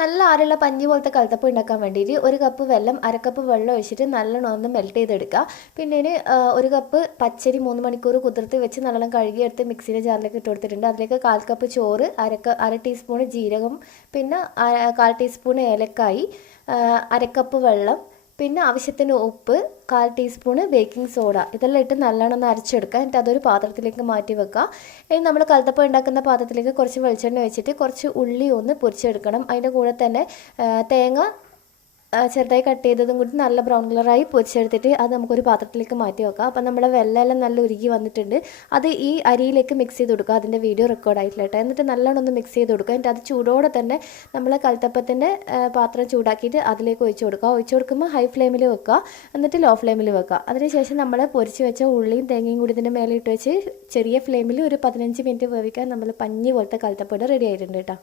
നല്ല ആരുള്ള പഞ്ഞി പോലത്തെ കലത്തപ്പം ഉണ്ടാക്കാൻ വേണ്ടിയിട്ട് 1 കപ്പ് വെള്ളം 1/2 കപ്പ് വെള്ളം ഒഴിച്ചിട്ട് നല്ലോണം ഒന്ന് മെൽറ്റ് ചെയ്തെടുക്കുക. പിന്നെ ഇതിന് 1 കപ്പ് പച്ചരി 3 മണിക്കൂർ കുതിർത്ത് വെച്ച് നല്ലോണം കഴുകിയെടുത്ത് മിക്സിയുടെ ജാറിലേക്ക് ഇട്ട് കൊടുത്തിട്ടുണ്ട്. അതിലേക്ക് 1/4 കപ്പ് ചോറ്, 1 ടീസ്പൂൺ ജീരകം, പിന്നെ 1/4 ടീസ്പൂൺ ഏലക്കായി, 1/2 കപ്പ് വെള്ളം, പിന്നെ ആവശ്യത്തിന് ഉപ്പ്, 1/4 ടീസ്പൂൺ ബേക്കിംഗ് സോഡ ഇതെല്ലാം ഇട്ട് നല്ലോണം ഒന്ന് അരച്ചെടുക്കുക. എന്നിട്ട് അതൊരു പാത്രത്തിലേക്ക് മാറ്റി വെക്കുക. ഇനി നമ്മൾ കലത്തപ്പം ഉണ്ടാക്കുന്ന പാത്രത്തിലേക്ക് കുറച്ച് വെളിച്ചെണ്ണ വെച്ചിട്ട് കുറച്ച് ഉള്ളി ഒന്ന് പൊരിച്ചെടുക്കണം. അതിൻ്റെ കൂടെ തന്നെ തേങ്ങ ചെറുതായി കട്ട് ചെയ്തതും കൂടി നല്ല ബ്രൗൺ കളറായി പൊരിച്ചെടുത്തിട്ട് അത് നമുക്കൊരു പാത്രത്തിലേക്ക് മാറ്റി വെക്കാം. അപ്പം നമ്മുടെ വെള്ളമെല്ലാം നല്ല ഉരുകി വന്നിട്ടുണ്ട്. അത് ഈ അരിയിലേക്ക് മിക്സ് ചെയ്ത് കൊടുക്കുക. അതിൻ്റെ വീഡിയോ റെക്കോർഡ് ആയിട്ടില്ല കേട്ടോ. എന്നിട്ട് നല്ലോണം ഒന്ന് മിക്സ് ചെയ്ത് കൊടുക്കുക. എന്നിട്ട് അത് ചൂടോടെ തന്നെ നമ്മൾ കലത്തപ്പത്തിൻ്റെ പാത്രം ചൂടാക്കിയിട്ട് അതിലേക്ക് ഒഴിച്ച് കൊടുക്കുക. ഒഴിച്ച് കൊടുക്കുമ്പോൾ ഹൈ ഫ്ലെയിമിൽ വെക്കുക, എന്നിട്ട് ലോ ഫ്ലെയിമിൽ വെക്കുക. അതിനുശേഷം നമ്മൾ പൊരിച്ച് വെച്ച ഉള്ളിയും തേങ്ങയും കൂടി ഇതിൻ്റെ മേലെ ഇട്ട് വെച്ച് ചെറിയ ഫ്ലെയിമിൽ ഒരു 15 മിനിറ്റ് വേവിക്കാൻ നമ്മൾ പഞ്ഞി പോലത്തെ കലത്തപ്പം റെഡി ആയിട്ടുണ്ട് കേട്ടോ.